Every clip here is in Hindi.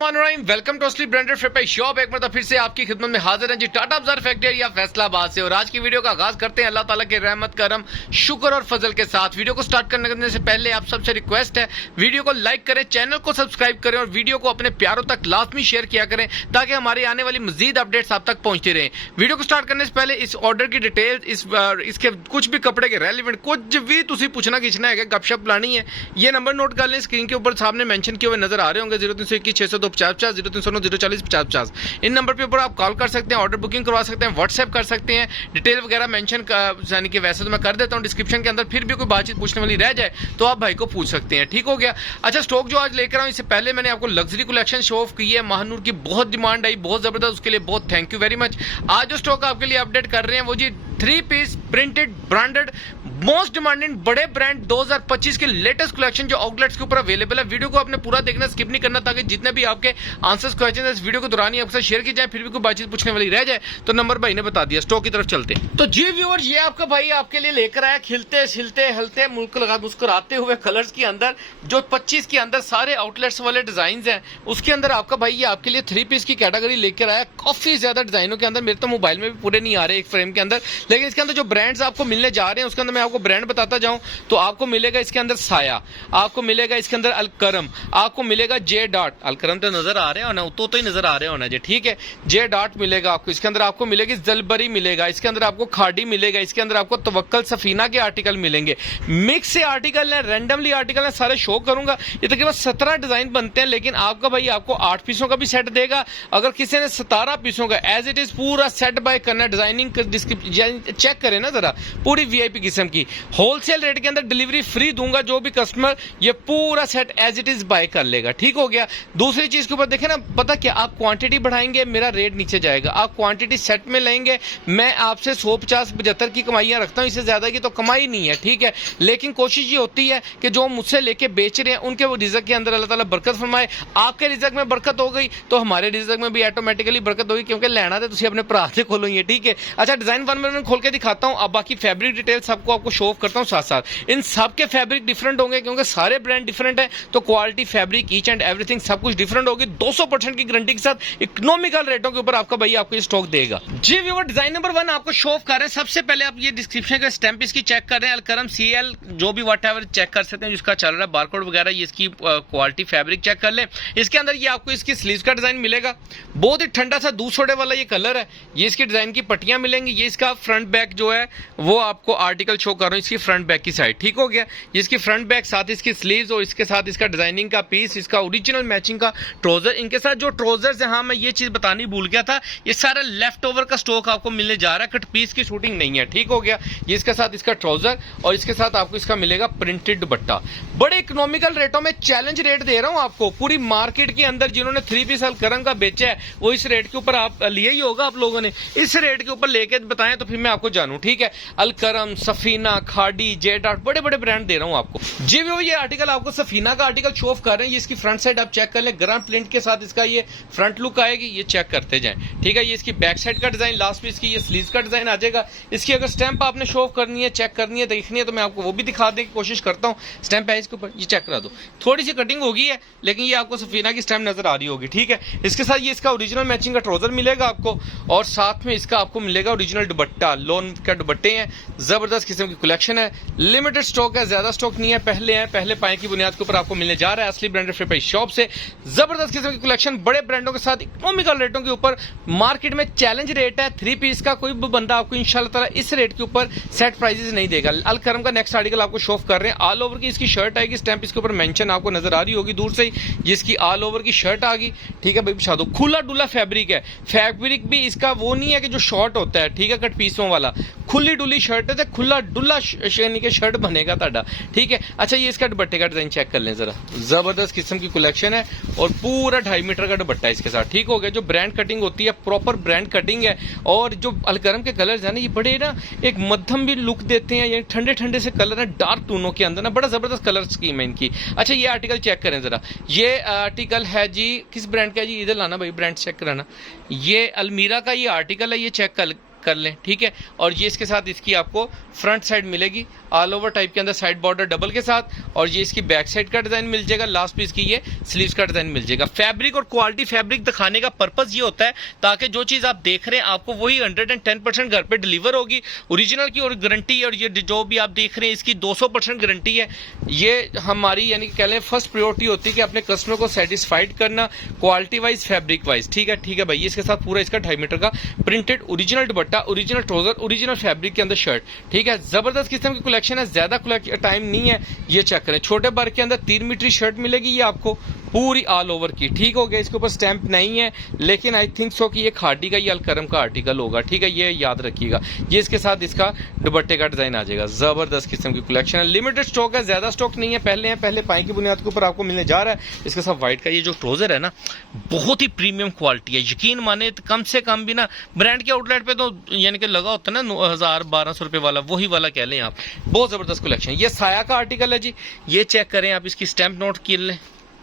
वेलकम टू असली ब्रांडेड फ्लिप शॉप। एक मतलब फिर से आपकी खिदमत में हाजिर है जी, टाटा बाजार फैक्ट्री या फैसलाबाद से। और आज की वीडियो का आगाज करते हैं अल्लाह ताला के रहमत करम शुक्र और फजल के साथ। वीडियो को स्टार्ट करने से पहले आप सबसे रिक्वेस्ट है, वीडियो को लाइक करें, चैनल को सब्सक्राइब करें और वीडियो को अपने प्यारों तक लाजमी शेयर किया करें ताकि हमारी आने वाली मजीद अपडेट्स आप तक पहुंचती रहे। वीडियो को स्टार्ट करने से पहले इस ऑर्डर की डिटेल, इसके कुछ भी कपड़े के रेलिवेंट कुछ भी तुसी पूछना खींचना है, गपशप लानी है, ये नंबर नोट कर लें। स्क्रीन के ऊपर सामने मेंशन किए हुए नजर आ रहे होंगे 0321 इन नंबर पे ऊपर आप कॉल कर सकते हैं, ऑर्डर बुकिंग करवा सकते हैं, व्हाट्सएप कर सकते हैं। डिटेल वगैरह मेंशन यानी कि वैसे तो मैं कर देता हूं डिस्क्रिप्शन के अंदर, फिर भी कोई बातचीत पूछने वाली रह जाए तो आप भाई को पूछ सकते हैं। ठीक हो गया। अच्छा, स्टॉक जो आज लेकर आऊं, इससे पहले मैंने आपको लग्जरी कलेक्शन शो ऑफ की है। महानूर की बहुत डिमांड आई, बहुत जबरदस्त, उसके लिए बहुत थैंक यू वेरी मच। आज जो स्टॉक आपके लिए अपडेट कर रहे हैं वो जी 3 piece printed branded most demanded बड़े ब्रांड 2025 के लेटेस्ट कलेक्शन जो आउटलेट्स के ऊपर अवेलेबल है। वीडियो को आपने पूरा देखना, स्किप नहीं करना, ताकि जितने भी आपके आंसर्स क्वेश्चन इस वीडियो को दौरान ही आपसे शेयर की जाए, फिर भी कोई बातचीत पूछने वाली रह जाए तो नंबर भाई ने बता दिया। स्टॉक की तरफ चलते हैं। तो जी व्यूअर्स, ये आपका भाई आपके लिए लेकर आया खिलते छिलते हलते मुल्क लगा मुस्कुराते हुए कलर्स के अंदर जो 25 के अंदर सारे आउटलेट्स वाले डिजाइन हैं, उसके अंदर आपका भाई ये आपके लिए 3 पीस की कैटेगरी लेकर आया। काफी ज्यादा डिजाइनों के अंदर, मेरे तो मोबाइल में भी पूरे नहीं आ रहे एक फ्रेम के अंदर, लेकिन इसके अंदर जो ब्रांड्स आपको मिलने जा रहे हैं उसके अंदर मैं आपको ब्रांड बताता जाऊं तो आपको मिलेगा इसके अंदर साया, आपको मिलेगा इसके अंदर अलकरम, आपको मिलेगा जे डॉट, अलकरम तो नजर आ रहे हो ना, तो ही नजर आ रहे हो ना जी, ठीक है। जे डॉट मिलेगा आपको, इसके अंदर आपको मिलेगी जलबरी मिलेगा, इसके अंदर आपको खाड़ी मिलेगा, इसके अंदर आपको तवक्कल सफीना के आर्टिकल मिलेंगे। मिक्स से आर्टिकल है, रैंडमली आर्टिकल है, सारे शो करूंगा। ये तकरीबन 17 डिजाइन बनते हैं, लेकिन आपका भाई आपको 8 पीसों का भी सेट देगा। अगर किसी ने 17 पीसों का एज इट इज पूरा सेट बाय करना, डिजाइनिंग चेक करें ना जरा, पूरी वीआईपी किस्म की होलसेल रेट के अंदर डिलीवरी फ्री दूंगा। जो भी कस्टमर ये पूरा set as it is buy कर लेगा। ठीक हो गया। दूसरी चीज के ऊपर देखें ना, पता क्या, आप क्वांटिटी बढ़ाएंगे मेरा रेट नीचे जाएगा, आप क्वांटिटी सेट में लेंगे मैं आपसे 150-75 की कमाइयां रखता हूं, इससे ज्यादा की तो कमाई नहीं है, ठीक है। लेकिन कोशिश ये होती है कि जो मुझसे लेके बेच रहे हैं उनके वो रिजक के अंदर अल्लाह ताला बरकत फरमाए। आपके रिजक में बरकत हो गई तो हमारे रिजक में भी ऑटोमेटिकली बरकत होगी, क्योंकि लेना तो तुम अपने भरा से खोलो ये, ठीक है। अच्छा, डिजाइन वन में खोल के दिखाता हूं, अब बाकी फैब्रिक डिटेल सबको आपको शो ऑफ करता हूं साथ साथ। इन सब के फैब्रिक डिफरेंट होंगे क्योंकि सारे ब्रांड डिफरेंट है, तो quality fabric each and everything सब कुछ डिफरेंट होगी। 200% की गारंटी के साथ इकोनॉमिकल रेटों के ऊपर आपका भाई आपको ये स्टॉक देगा जी। व्यूअर, डिजाइन नंबर 1 आपको शो ऑफ कर रहे हैं। सबसे पहले आप ये डिस्क्रिप्शन का स्टैंप इसकी चेक कर रहे हैं, अलकरम CL जो भी व्हाटएवर चेक कर सकते हैं जिसका चल रहा है, बारकोड वगैरह, ये इसकी क्वालिटी फैब्रिक चेक कर लें। इसके अंदर ये आपको इसकी स्लीव्स का डिजाइन मिलेगा, बहुत ही ठंडा सा दूध सोडे वाला ये कलर है। ये इसकी डिजाइन की पट्टियां मिलेंगी, ये इसका फ्रंट बैक जो है वो आपको आर्टिकल शो कर रहा हूं इसकी फ्रंट बैक की साइड। ठीक हो गया। ये इसकी फ्रंट बैक, साथ इसकी स्लीव्स और इसके साथ इसका डिजाइनिंग का पीस, इसका ओरिजिनल मैचिंग का ट्राउजर, इनके साथ जो ट्राउजर्स है, हाँ मैं ये चीज बतानी भूल गया था, ये सारा लेफ्ट ओवर का स्टॉक आपको मिलने जा रहा है, कट पीस की शूटिंग नहीं है। ठीक हो गया। ये इसके साथ इसका ट्राउजर और इसके साथ आपको इसका मिलेगा प्रिंटेड दुपट्टा। बड़े इकोनॉमिकल रेटों में चैलेंज रेट दे रहा हूं आपको। पूरी मार्केट के अंदर जिन्होंने 3 पीस अलकरम का बेचा है वो इस रेट के ऊपर आप लिए ही होगा, आप लोगों ने इस रेट के ऊपर लेके बताएं तो फिर मैं आपको जानूं, ठीक है। अलकरम, सफीना, खाड़ी, जेट आर्ट, बड़े बड़े ब्रांड दे रहा हूं आपको जी। वो ये आर्टिकल आपको सफीना का आर्टिकल शो ऑफ कर रहे हैं, ये इसकी फ्रंट साइड आप चेक कर लें, ग्राम प्रिंट के साथ इसका ये फ्रंट लुक आएगी, ये चेक करते जाएं, ठीक है। ये इसकी बैक साइड का डिजाइन, लास्ट में इसकी ये स्लीव्स का डिजाइन आ जाएगा। इसकी अगर स्टैंप आपने शो ऑफ करनी है, चेक करनी है, देखनी है तो मैं आपको वो भी दिखा देने की कोशिश करता हूं। स्टैंप है इसके ऊपर, ये चेक करा दो, थोड़ी सी कटिंग होगी है लेकिन ये आपको सफीना की स्टैंप नजर आ रही होगी, ठीक है। इसके साथ ये इसका ओरिजिनल मैचिंग का ट्राउजर मिलेगा आपको और साथ में इसका आपको मिलेगा ओरिजिनल दुपट्टा। लोन का दुपट्टे हैं, जबरदस्त किस्म की कलेक्शन है, लिमिटेड स्टॉक है, ज्यादा स्टॉक नहीं है, पहले पाए की बुनियाद के ऊपर आपको मिलने जा रहा है असली ब्रांडेड फ्लिप शॉप से। जबरदस्त किस्म की कलेक्शन बड़े ब्रांडों के साथ इकोनॉमिकल रेटों के ऊपर, मार्केट में चैलेंज रेट है 3 पीस का। कोई भी बंदा आपको इंशाल्लाह ताला इस रेट के ऊपर सेट प्राइसेस नहीं देगा। अलकरम का नेक्स्ट आर्टिकल आपको शो ऑफ कर रहे हैं, ऑल ओवर की इसकी शर्ट आएगी, स्टैंप इसके ऊपर मेंशन आपको नजर आ रही होगी दूर से ही, जिसकी ऑल ओवर की शर्ट आ गई, ठीक है भाई। बिछा दो, खुला डुला फैब्रिक है, फैब्रिक भी इसका वो नहीं है कि जो शॉर्ट होता है, ठीक है, कट पीसों वाला, खुली डुली शर्ट है, खुला डुला यानी कि शर्ट बनेगा ताड़ा, ठीक है। अच्छा, ये इसका दुपट्टे का डिजाइन चेक कर लें जरा, जबरदस्त किस्म की कलेक्शन है और पूरा 2.5 मीटर का दुपट्टा इसके साथ। ठीक हो गया। जो ब्रांड कटिंग होती है, प्रॉपर ब्रांड कटिंग है। और जो अलकरम के कलर्स है ना, ये बड़े ना एक मध्यम भी लुक देते हैं, ये ठंडे ठंडे से कलर है, डार्क टूनों के अंदर ना, बड़ा जबरदस्त कलर स्कीम है इनकी। अच्छा, ये आर्टिकल चेक करें जरा, ये आर्टिकल है जी किस ब्रांड का है जी, इधर लाना भाई, ब्रांड चेक कराना। ये अलमीरा का ये आर्टिकल है, ये चेक कर लें, ठीक है। और ये इसके साथ इसकी आपको फ्रंट साइड मिलेगी, ऑल ओवर टाइप के अंदर साइड बॉर्डर डबल के साथ, और ये इसकी बैक साइड का डिजाइन मिल जाएगा, लास्ट पीस की ये स्लीव्स का डिजाइन मिल जाएगा। फैब्रिक और क्वालिटी फैब्रिक दिखाने का पर्पस ये होता है ताकि जो चीज आप देख रहे हैं आपको वही 110% घर पे डिलीवर होगी, ओरिजिनल की और गारंटी। और ये जो भी आप देख रहे हैं इसकी 200% गारंटी है। ये हमारी यानी कि कह लें फर्स्ट प्रायोरिटी होती है कि अपने कस्टमर को सेटिस्फाइड करना क्वालिटी वाइज फैब्रिक वाइज। ठीक है भाई, इसके साथ पूरा इसका 2.5 मीटर का प्रिंटेड ओरिजिनल दुपट्टा, ओरिजिनल ट्राउजर, ओरिजिनल फैब्रिक के अंदर शर्ट। ठीक है, जबरदस्त किस्म की कलेक्शन है, ज्यादा टाइम नहीं है। ये चेक करें, छोटे बार के अंदर 3 मीटर शर्ट मिलेगी ये आपको पूरी ऑल ओवर की। ठीक हो गया, इसके ऊपर स्टैंप नहीं है लेकिन आई थिंक सो कि ये खादी का, ये अलकरम का आर्टिकल होगा। ठीक है, ये याद रखिएगा। ये इसके साथ इसका दुपट्टे का डिजाइन आ जाएगा। जबरदस्त किस्म की कलेक्शन है, लिमिटेड स्टॉक है, ज्यादा स्टॉक नहीं है। पहले पाई की बुनियाद के ऊपर आपको मिलने जा रहा है। इसके साथ व्हाइट का ये जो ट्राउजर है ना, बहुत ही प्रीमियम क्वालिटी है। यकीन माने तो कम से कम भी ना ब्रांड के आउटलेट पे तो यानी कि लगा होता है ना 1000-1200 रुपए वाला, वही वाला कह लें आप। बहुत जबरदस्त कलेक्शन। ये साया का आर्टिकल है जी, ये चेक करें आप, इसकी स्टैंप नोट कर लें।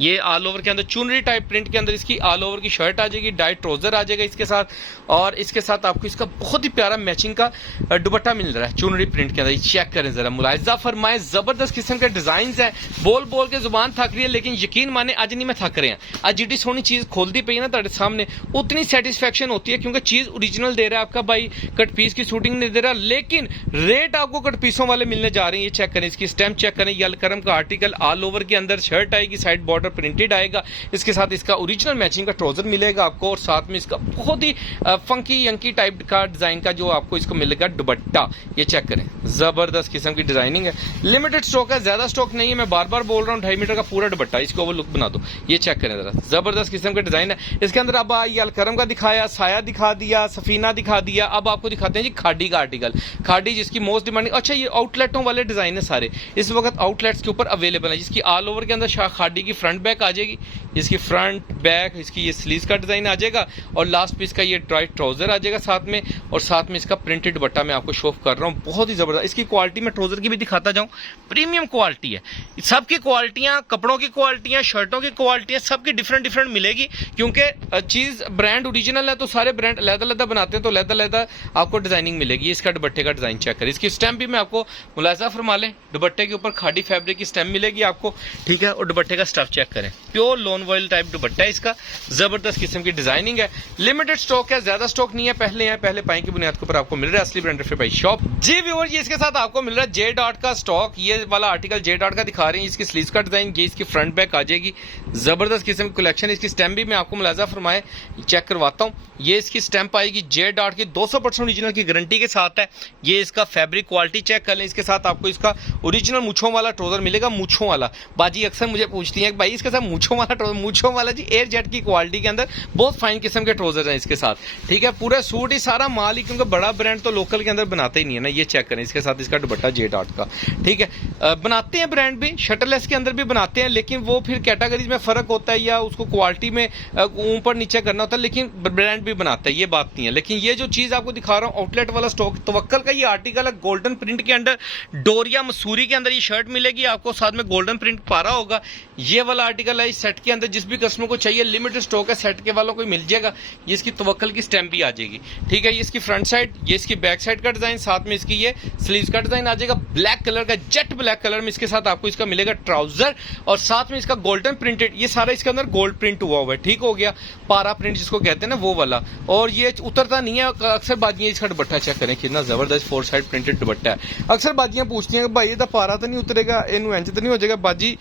ये ऑल ओवर के अंदर चुनरी टाइप प्रिंट के अंदर इसकी ऑल ओवर की शर्ट आ जाएगी, डाइट ट्राउजर आ जाएगा इसके साथ, और इसके साथ आपको इसका बहुत ही प्यारा मैचिंग का दुपट्टा मिल रहा है चुनरी प्रिंट के अंदर। चेक करें जरा, मुलाहिजा फरमाएं, जबरदस्त किस्म के डिजाइन है। बोल बोल के जुबान थक रही है लेकिन यकीन माने अज नहीं मैं थक रहे हैं। आज जितनी सोहनी चीज खोलती पई ना तेरे सामने उतनी सेटिस्फेक्शन होती है, क्योंकि चीज ओरिजिनल दे रहा है आपका भाई, कट पीस की शूटिंग नहीं दे रहा, लेकिन रेट आपको कट पीसों वाले मिलने जा रहे हैं। ये चेक करें, इसकी स्टैम्प चेक करें, ये अलकरम का आर्टिकल ऑल ओवर के अंदर शर्ट आएगी, साइड बॉर्डर प्रिंटेड आएगा, इसके साथ इसका ओरिजिनल मैचिंग का ट्राउजर मिलेगा आपको, और साथ में इसका बहुत ही फंकी यंकी टाइप का डिजाइन का जो आपको इसको मिलेगा दुपट्टा। ये चेक करें, जबरदस्त किस्म की डिजाइनिंग है। लिमिटेड स्टॉक है, ज्यादा स्टॉक नहीं है। मैं बार बार बोल रहा हूँ 2.5 मीटर का पूरा दुपट्टा, इसको ओवर लुक बना दो। ये चेक करें जरा, जबरदस्त किस्म का डिजाइन है। इसके अंदर अब ये अलकरम का दिखाया, साया दिखा दिया, सफीना दिखा दिया। अब आपको दिखाते हैं जी खादी का आर्टिकल, खादी जिसकी मोस्ट डिमांडिंग। अच्छा, ये आउटलेटों वाले डिजाइन है सारे, इस वक्त आउटलेट्स के ऊपर अवेलेबल है, जिसकी ऑल ओवर के अंदर खादी की फ्रंट बैक आ जाएगी, इसकी फ्रंट बैक, इसकी ये स्लीव्स का डिजाइन आ जाएगा, और लास्ट पीस का ये टाइट ट्राउजर आ जाएगा साथ में, और साथ में इसका प्रिंटेड दुपट्टा मैं आपको शो कर रहा हूँ। बहुत ही जबरदस्त इसकी क्वालिटी, मैं ट्राउजर की भी दिखाता जाऊँ, प्रीमियम क्वालिटी है। सबकी क्वालिटियां, कपड़ों की क्वालिटियां, शर्टों की क्वालिटियां सबकी डिफरेंट मिलेगी, क्योंकि चीज ब्रांड ओरिजिनल है तो सारे ब्रांड अलग-अलग बनाते हैं, तो अलग-अलग आपको डिजाइनिंग मिलेगी। इसका दुपट्टे का डिजाइन चेक करें, इसकी स्टैम्प भी मैं आपको मुलाजा फरमा लें, दुपट्टे के ऊपर खादी फैब्रिक की स्टैम्प मिलेगी आपको। ठीक है, और दुपट्टे का स्टफ चेक करें, प्योर लोन वॉयल टाइप दुपट्टा है इसका, जबरदस्त किस्म की डिजाइनिंग है। लिमिटेड स्टॉक है, ज्यादा स्टॉक नहीं है। पहले पाई की बुनियाद के ऊपर आपको मिल रहा है असली ब्रांडेड फिर पाई शॉप। जी व्यूअर, ये इसके साथ आपको मिल रहा है जे डॉट का स्टॉक। ये वाला आर्टिकल जे डॉट का दिखा रहे हैं, इसकी स्लीव्स का डिजाइन, ये इसकी फ्रंट बैक आ जाएगी, जबरदस्त किस्म की कलेक्शन। इसकी स्टैम्प भी मैं आपको मुलाजा फरमाए चेक करवाता हूँ। ये इसकी स्टैम्प आएगी जे डॉट की, 200% ओरिजिनल की गारंटी के साथ है। ये इसका फैब्रिक क्वालिटी चेक कर लें। इसके साथ आपको इसका ओरिजिनल मूंछों वाला ट्राउजर मिलेगा, मूंछों वाला। बाजी अक्सर मुझे पूछती है भाई इसके साथ मूंछों वाला ट्राउजर, मूंछों वाला जी एयर जेट की क्वालिटी के अंदर बहुत फाइन किस्म के ट्राउजर हैं इसके साथ। ठीक है, पूरा सूट ही सारा माल ही, क्योंकि बड़ा ब्रांड तो लोकल के अंदर बनाते ही नहीं है ना। ये चेक करें, इसके साथ इसका दुपट्टा जे डॉट का। ठीक है, बनाते हैं ब्रांड भी, शटरलेस के अंदर भी बनाते हैं, लेकिन वो फिर कैटेगरीज में फर्क होता है या उसको क्वालिटी में ऊपर नीचे करना होता है, लेकिन ब्रांड भी बनाता है, ये बात नहीं है। लेकिन ये जो चीज आपको दिखा रहा हूँ आउटलेट वाला स्टॉक, तवक्कल का ये आर्टिकल है, गोल्डन प्रिंट के अंदर, डोरिया मसूरी के अंदर ये शर्ट मिलेगी आपको, साथ में गोल्डन प्रिंट पारा होगा। ये वाला आर्टिकल है इस सेट के अंदर, जिस भी कस्टमर को चाहिए, लिमिटेड स्टॉक है, सेट के वालों को मिल जाएगा। ये इसकी तवक्कल की स्टैम्प भी आ जाएगी। ठीक है, ये इसकी फ्रंट साइड, ये इसकी बैक साइड का डिजाइन, साथ में इसकी ये स्लीव्स का डिजाइन आ जाएगा, ब्लैक कलर का, जेट ब्लैक कलर में। इसके साथ आपको इसका मिलेगा ट्राउजर, और साथ में इसका गोल्डन प्रिंटेड, ये सारा इसके अंदर गोल्ड प्रिंट हुआ हुआ है। ठीक हो गया, पारा प्रिंट जिसको कहते हैं ना वो वाला, और ये उतरता नहीं है। अक्सर बाजियां, इसका दुपट्टा चेक करें कितना जबरदस्त 4 साइड प्रिंटेड दुपट्टा है। अक्सर बाजियां पूछती हैं भाई ये पारा तो नहीं उतरेगा, इनू इंच तो नहीं हो जाएगा। बाजी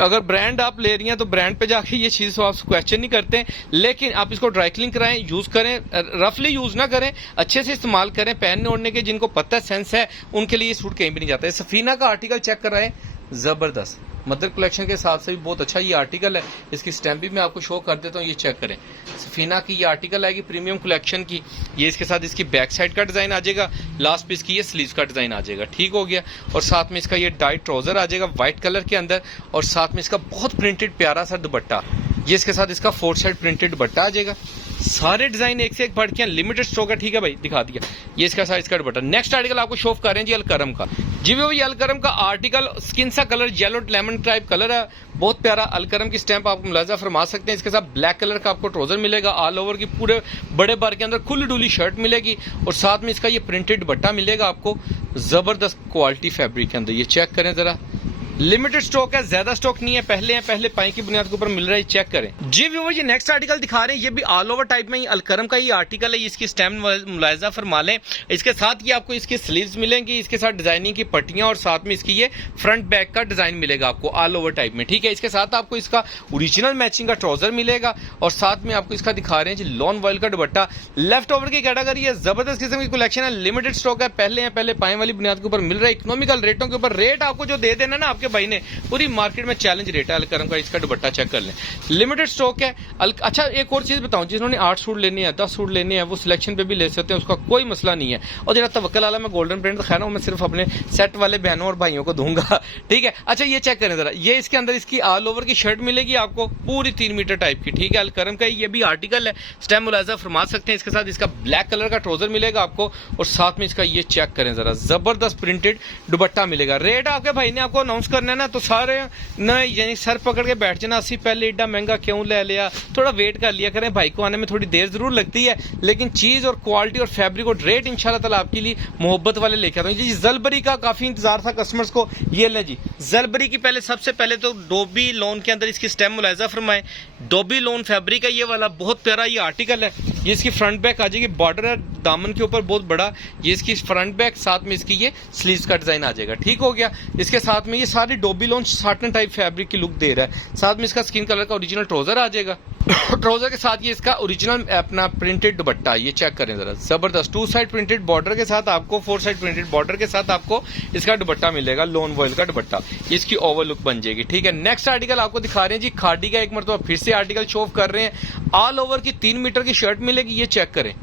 अगर ब्रांड आप ले रही हैं तो ब्रांड पे जाके ये चीज आप क्वेश्चन नहीं करते, लेकिन आप इसको ड्राई क्लीन कराएं, यूज करें, रफली यूज ना करें, अच्छे से इस्तेमाल करें। पहनने ओढ़ने के जिनको पता है, सेंस है, उनके लिए ये सूट कहीं भी नहीं जाता है। सफीना का आर्टिकल चेक कर रहे हैं, जबरदस्त मदर कलेक्शन के हिसाब से भी बहुत अच्छा ये आर्टिकल है। इसकी स्टैम्प भी मैं आपको शो कर देता हूँ, ये चेक करें। सफीना की ये आर्टिकल आएगी प्रीमियम कलेक्शन की। ये इसके साथ इसकी बैक साइड का डिजाइन आ जाएगा, लास्ट पीस की ये स्लीव्स का डिजाइन आ जाएगा। ठीक हो गया, और साथ में इसका ये डाइट ट्राउजर आ जाएगा व्हाइट कलर के अंदर, और साथ में इसका बहुत प्रिंटेड प्यारा सा दुपट्टा। ये इसके साथ इसका 4 साइड प्रिंटेड दुपट्टा आ जाएगा। सारे डिजाइन एक से एक बढ़ के लिमिटेड स्टॉक है, ठीक है भाई, दिखा दिया। ये इसका साइज का दुपट्टा। नेक्स्ट आर्टिकल आपको शो कर रहे हैं जी अलकरम का। जी भाई अलकरम का आर्टिकल स्किन सा colour yellow lemon type colour है, बहुत प्यारा। अलकरम की स्टैंप आप मुलाजा फरमा सकते हैं। इसके साथ ब्लैक कलर का आपको ट्राउजर मिलेगा, ऑल ओवर की पूरे बड़े बार के अंदर खुली डुली शर्ट मिलेगी और साथ में इसका ये प्रिंटेड दुपट्टा मिलेगा आपको जबरदस्त क्वालिटी फैब्रिक के अंदर। ये चेक करें जरा, लिमिटेड स्टॉक है, ज्यादा स्टॉक नहीं है, पहले पाई की बुनियाद के ऊपर मिल रहा है, चेक करें जी व्यूअर। ये नेक्स्ट आर्टिकल दिखा रहे हैं, ये भी ऑल ओवर टाइप में अलकरम का ही आर्टिकल है। इसकी स्टैम्प मुलायजा फरमा लें। इसके साथ ही आपको इसकी स्लीव्स मिलेंगी, इसके साथ डिजाइनिंग की पट्टियां और साथ में इसकी ये फ्रंट बैक का डिजाइन मिलेगा आपको ऑल ओवर टाइप में, ठीक है। इसके साथ आपको इसका ओरिजिनल मैचिंग का ट्राउजर मिलेगा और साथ में आपको इसका दिखा रहे हैं जी लॉन वॉयल का दुपट्टा। लेफ्ट ओवर की कैटेगरी है, जबरदस्त किस्म की कलेक्शन है, लिमिटेड स्टॉक है, पहले पाए वाली बुनियाद के ऊपर मिल रहा है, इकोनॉमिकल रेटों के ऊपर। रेट आपको जो दे देना ना आपके भाई ने, पूरी मार्केट में चैलेंज रेट है अलकरम का। इसका दुपट्टा चेक कर लें, लिमिटेड स्टॉक है। अच्छा एक और चीज बताऊं, जिन्होंने 8 सूट लेने हैं 10 सूट लेने हैं वो सिलेक्शन पे भी ले सकते हैं, उसका कोई मसला नहीं है। और जरा तवक्कल वाला मैं गोल्डन प्रिंट दिखा रहा हूं, मैं सिर्फ अपने सेट वाले बहनों और भाइयों को दूंगा, ठीक है। अच्छा ये चेक करें जरा, ये इसके अंदर इसकी ऑल ओवर की शर्ट मिलेगी आपको पूरी 3 मीटर टाइप की, ठीक है। अलकरम का ये भी आर्टिकल है, स्टैम्प मुलाजा फरमा सकते हैं। इसके साथ इसका ब्लैक कलर का ट्राउजर मिलेगा आपको और साथ में इसका ये चेक करें जरा, जबरदस्त प्रिंटेड दुपट्टा मिलेगा। रेट आपके भाई ने आपको अनाउंस करना है ना, तो सारे न यानी सर पकड़ के बैठ जाना, अस्सी पहले एडा महंगा क्यों ले लिया, थोड़ा वेट कर लिया करें। भाई को आने में थोड़ी देर जरूर लगती है, लेकिन चीज और क्वालिटी और फैब्रिक और रेट इंशाल्लाह ताला आपके लिए मोहब्बत वाले लेके आता हूं जी। जलबरी का काफी इंतजार था कस्टमर्स को, ये ले जी जलबरी की। पहले सबसे पहले तो डोबी लोन के अंदर इसकी स्टैम्प मुलायजा फरमाए, डोबी लोन फैब्रिक है ये वाला, बहुत प्यारा ये आर्टिकल है। ये इसकी फ्रंट बैक आ जाएगी, बॉर्डर है दामन के ऊपर बहुत बड़ा, ये इसकी फ्रंट बैक, साथ में इसकी ये स्लीव्स का डिजाइन आ जाएगा, ठीक हो गया। इसके साथ में ये सारी Dobby loan satin type fabric की लुक दे रहा है, साथ में इसका स्किन कलर का ओरिजिनल ट्राउजर आ जाएगा। ट्राउजर के साथ ये इसका ओरिजिनल अपना प्रिंटेड दुपट्टा, ये चेक करें जरा, जबरदस्त 2 साइड प्रिंटेड बॉर्डर के साथ आपको 4 साइड प्रिंटेड बॉर्डर के साथ आपको इसका दुपट्टा मिलेगा, लोन वॉयल का दुपट्टा। ये इसकी ओवर लुक बन जाएगी, ठीक है। नेक्स्ट आर्टिकल आपको दिखा रहे हैं जी खादी का, एक मरतबा फिर से आर्टिकल शो कर रहे हैं। ऑल ओवर की 3 मीटर की शर्ट मिलेगी, ये चेक करें,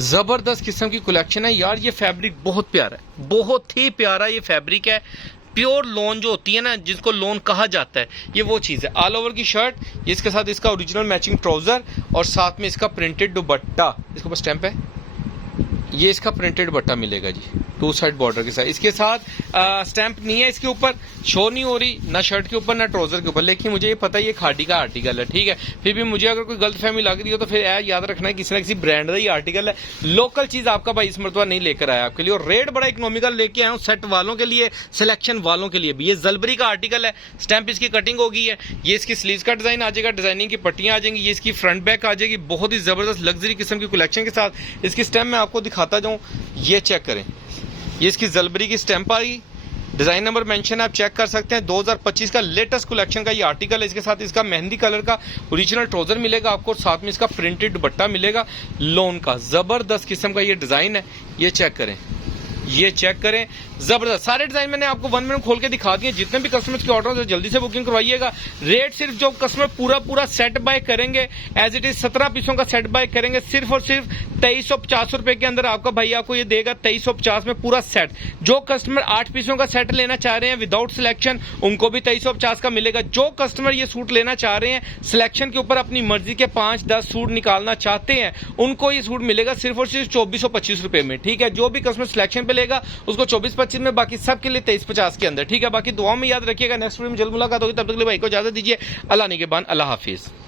जबरदस्त किस्म की कलेक्शन है यार। ये फैब्रिक बहुत प्यारा है, बहुत ही प्यारा ये फैब्रिक है। प्योर लोन जो होती है ना, जिसको लोन कहा जाता है, ये वो चीज़ है। ऑल ओवर की शर्ट, इसके साथ इसका ओरिजिनल मैचिंग ट्राउजर और साथ में इसका प्रिंटेड दुपट्टा, इसके ऊपर स्टैंप है, ये इसका प्रिंटेड दुपट्टा मिलेगा जी 2 साइड बॉर्डर के साथ। इसके साथ स्टैंप नहीं है, इसके ऊपर शो नहीं हो रही, ना शर्ट के ऊपर ना ट्राउजर के ऊपर, लेकिन मुझे ये पता है ये खादी का आर्टिकल है, ठीक है। फिर भी मुझे अगर कोई गलतफहमी लग रही हो तो फिर याद रखना है किसी ना किसी ब्रांड का ही आर्टिकल है, लोकल चीज आपका भाई इस मरतबा नहीं लेकर आया आपके लिए। और रेट बड़ा इकोनॉमिकल लेके आया हूँ सेट वालों के लिए, सिलेक्शन वालों के लिए भी। ये जलबरी का आर्टिकल है, स्टैंप इसकी कटिंग होगी है, ये इसकी स्लीव्स का डिजाइन आ जाएगा, डिजाइनिंग की पट्टियां आ जाएंगी, ये इसकी फ्रंट बैक आ जाएगी, बहुत ही जबरदस्त लग्जरी किस्म की कलेक्शन के साथ। इसकी स्टैंप मैं आपको दिखाता जाऊँ, ये चेक करें, ये इसकी जलबरी की स्टैंप आ गई, डिजाइन नंबर मेंशन आप चेक कर सकते हैं। 2025 का लेटेस्ट कलेक्शन का ये आर्टिकल है। इसके साथ इसका मेहंदी कलर का ओरिजिनल ट्राउजर मिलेगा आपको, साथ में इसका प्रिंटेड दुपट्टा मिलेगा लोन का, जबरदस्त किस्म का ये डिजाइन है, ये चेक करें, ये चेक करें, जबरदस्त। सारे डिजाइन मैंने आपको 1 मिनट खोल के दिखा दिए। जितने भी कस्टमर्स के ऑर्डर हो जल्दी से बुकिंग करवाइएगा। रेट सिर्फ जो कस्टमर पूरा सेट बाय करेंगे, एज इट इज 17 पीसों का सेट बाय करेंगे, सिर्फ और सिर्फ 2350 रुपए के अंदर आपका भाई आपको ये देगा 2350 में पूरा सेट। जो कस्टमर 8 पीसों का सेट लेना चाह रहे हैं विदाउट सिलेक्शन, उनको भी 2350 का मिलेगा। जो कस्टमर ये सूट लेना चाह रहे हैं सिलेक्शन के ऊपर, अपनी मर्जी के 5-10 सूट निकालना चाहते हैं, उनको ये सूट मिलेगा सिर्फ और सिर्फ 2425 रुपए में, ठीक है। जो भी कस्टमर सिलेक्शन पे लेगा उसको 2425 में, बाकी सबके लिए 2350 के अंदर, ठीक है। बाकी दुआओं में याद रखिएगा। नेक्स्ट वीडियो में जल्द मुलाकात होगी, तब तक के लिए भाई को इजाजत दीजिए। अल्लाह निगहबान, अल्लाह हाफिज।